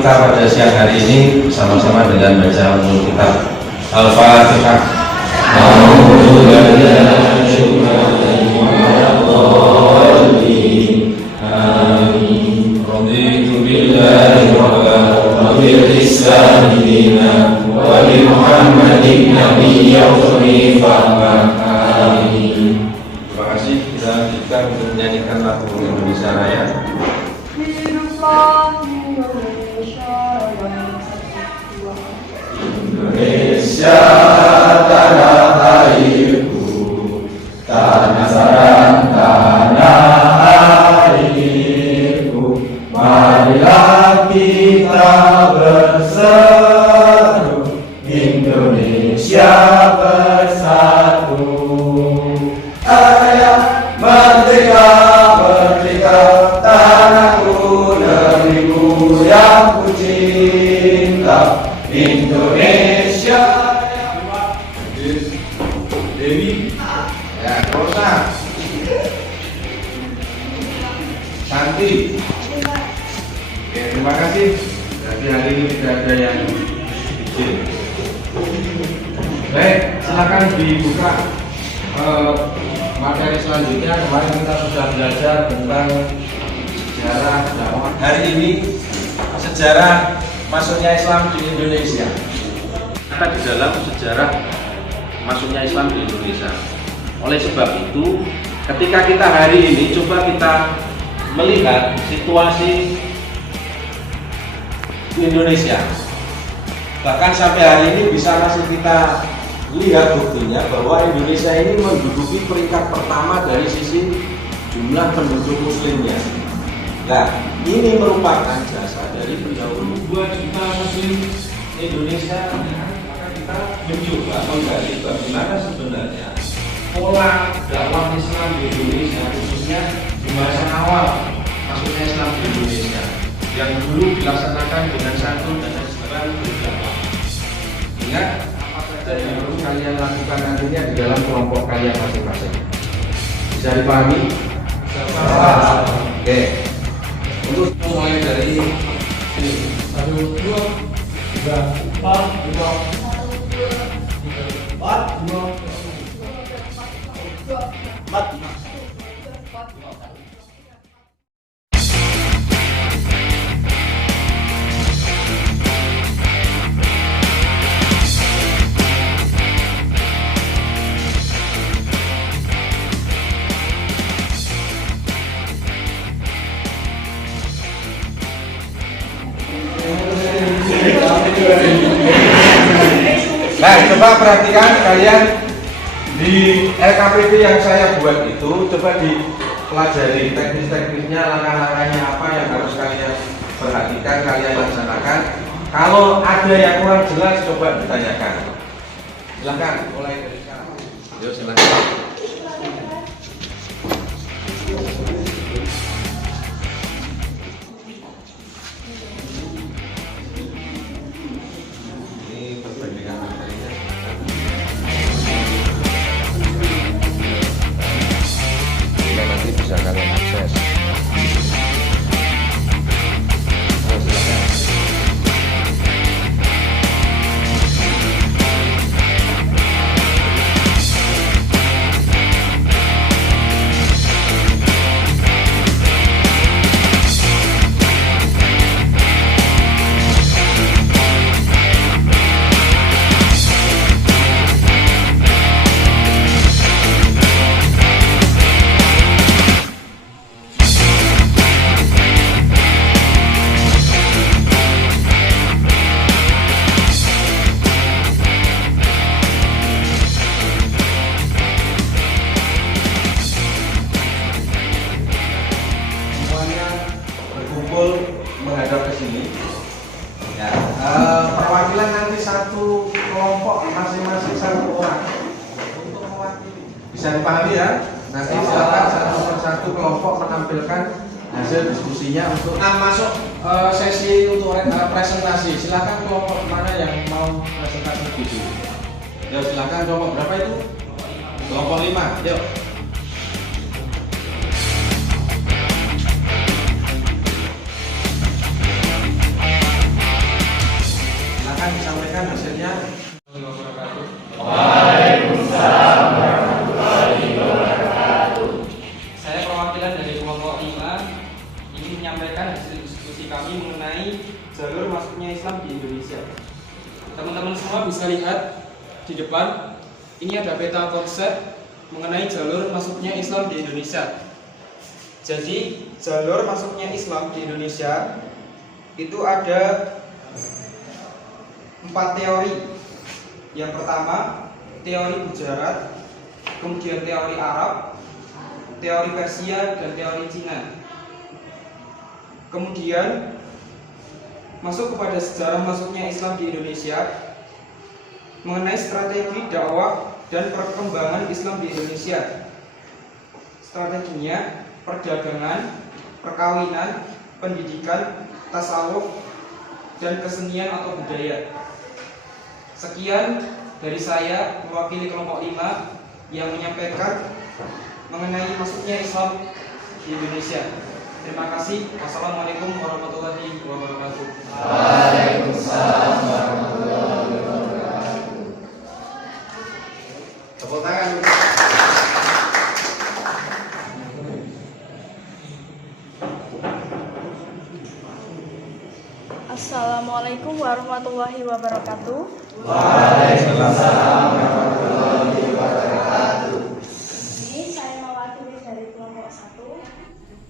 kita pada siang hari ini sama-sama dengan baca Ummul Kitab. Al-Fatihah. Raditu billahi rabban wa bil Islam dinan wa bi Muhammadin nabiyyan hanifan. Amin. Terima kasih. Kita lanjutkan untuk menyanyikan lagu Indonesia Raya. Indonesia tanah airku, tanah sarang tanah airku, marilah kita berseru, Indonesia bersatu. Ayah merdeka, merdeka, tanahku, negeriku yang ku cinta, Indonesia. Dewi, ya, Rosa, Santi. Oke, terima kasih. Jadi hari ini tidak ada yang izin. Baik, silakan dibuka materi selanjutnya. Kemarin kita sudah belajar tentang sejarah dakwah. Hari ini sejarah masuknya Islam di Indonesia. Kita di dalam sejarah masuknya Islam di Indonesia. Oleh sebab itu, ketika kita hari ini coba kita melihat situasi di Indonesia, bahkan sampai hari ini bisa masih kita lihat buktinya bahwa Indonesia ini menduduki peringkat pertama dari sisi jumlah penduduk muslimnya. Nah, ini merupakan jasa dari pendahulu 2 juta muslim Indonesia. Maka kita mencoba menggali bagaimana sebenarnya pola dakwah Islam di Indonesia, khususnya di masa awal masuknya Islam di Indonesia, yang dulu dilaksanakan dengan satu dan sekarang berdakwah. Ingat apa saja yang perlu kalian lakukan nantinya di dalam kelompok kalian masing-masing. Bisa dipahami? Oke. Untuk mulai dari 1, 2, 3, 4, 5. Nah, coba perhatikan kalian di LKPD yang saya buat itu, coba dipelajari teknis-teknisnya, langkah-langkahnya apa yang harus kalian perhatikan, kalian laksanakan. Kalau ada yang kurang jelas, coba ditanyakan. Silakan, mulai dari sekarang. Yuk, silakan. Bisa kalian akses. Menghadap ke sini. Ya, perwakilan nanti satu kelompok masing-masing 1 orang untuk mewakili. Bisa dipahami ya? Nanti silakan satu kelompok menampilkan hasil diskusinya untuk masuk sesi untuk presentasi. Silakan kelompok mana yang mau presentasi di sini. Ya, silakan kelompok berapa itu? Kelompok 5. Yuk. perwakilan dari kelompok 5 ingin menyampaikan hasil diskusi kami mengenai jalur masuknya Islam di Indonesia. Teman-teman semua bisa lihat di depan, ini ada peta konsep mengenai jalur masuknya Islam di Indonesia. Jadi, jalur masuknya Islam di Indonesia itu ada 4 teori. Yang pertama, teori Gujarat, kemudian teori Arab, teori Persia, dan teori Cina. Kemudian masuk kepada sejarah masuknya Islam di Indonesia, mengenai strategi dakwah dan perkembangan Islam di Indonesia. Strateginya perdagangan, perkawinan, pendidikan, tasawuf, dan kesenian atau budaya. Sekian dari saya mewakili kelompok 5 yang menyampaikan mengenai masuknya Islam di Indonesia. Terima kasih. Wassalamualaikum warahmatullahi wabarakatuh. Waalaikumsalam warahmatullahi wabarakatuh. Tepuk tangan. Assalamualaikum warahmatullahi wabarakatuh. Waalaikumsalam warahmatullahi wabarakatuh. Ini saya mewakili dari kelompok 1,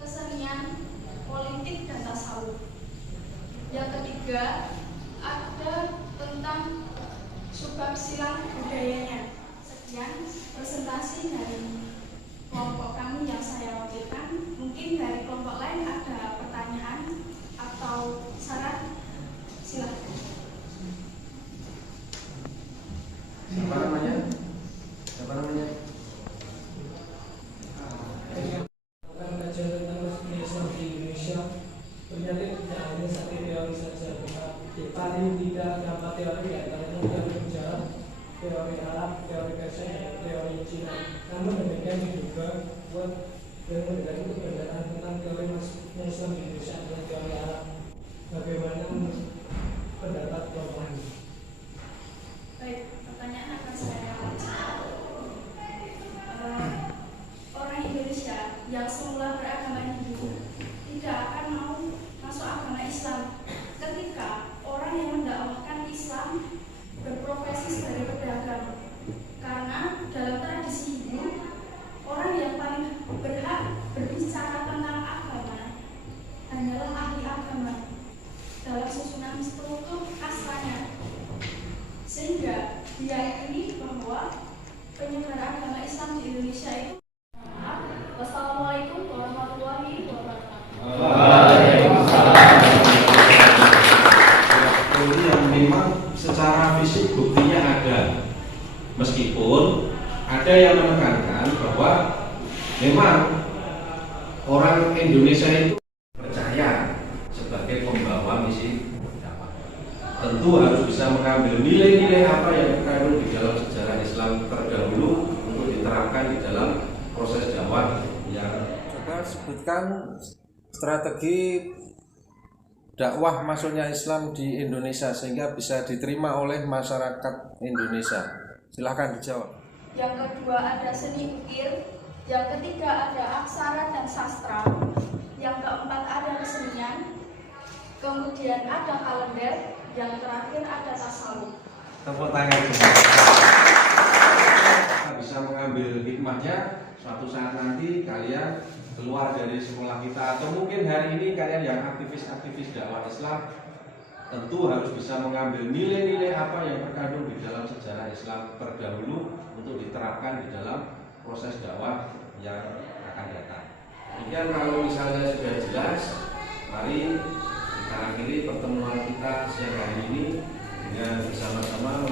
kesenian, politik, dan tasawuf. Yang ketiga, ada tentang subbab silang budayanya. Sekian presentasi dari kelompok kami yang saya wakilkan. Mungkin dari kelompok lain ada pertanyaan atau saran, silakan. Siapa namanya? Kajian tentang masuknya Islam di Indonesia ternyata tidak hanya satu teori saja, tetapi paling tidak dapat teori antaranya teori Gujarat, teori Arab, teori Persia, dan teori Cina. Namun demikian juga buat dengan itu pendataan tentang teori masuknya Islam di Indonesia adalah teori Arab. Bagaimana pendapat kelompok ini? Baik, pertanyaan akan saya baca. Orang Indonesia yang semula beragama Hindu tidak akan mau masuk agama Islam ketika orang yang mendakwahkan Islam berprofesi sebagai pedagang. Karena dalam tradisi Hindu, orang yang paling berhak berbicara tentang agama hanyalah ahli agama dalam susunan struktur kastanya. Sehingga diyakini bahwa penyebaran agama Islam di Indonesia itu. Wassalamualaikum warahmatullahi wabarakatuh. Teori yang memang secara fisik buktinya ada, meskipun ada yang menekankan bahwa memang orang Indonesia itu percaya sebagai pembawa misi dakwah. Tentu harus bisa mengambil nilai-nilai apa yang terkandung di dalam sejarah Islam terdahulu untuk diterapkan di dalam proses dakwah yang. Coba sebutkan strategi dakwah masuknya Islam di Indonesia sehingga bisa diterima oleh masyarakat Indonesia. Silahkan dijawab. Yang kedua ada seni ukir, yang ketiga ada aksara dan sastra, yang keempat ada kesenian, kemudian ada kalender, yang terakhir ada tasawuf. Tepuk tangan. Kita bisa mengambil hikmahnya. Suatu saat nanti kalian keluar dari sekolah kita, atau mungkin hari ini kalian yang aktivis-aktivis dakwah Islam, tentu harus bisa mengambil nilai-nilai apa yang terkandung di dalam sejarah Islam terdahulu untuk diterapkan di dalam proses dakwah yang akan datang. Demikian kalau misalnya sudah jelas, mari kita akhiri pertemuan kita siang hari ini dengan bersama-sama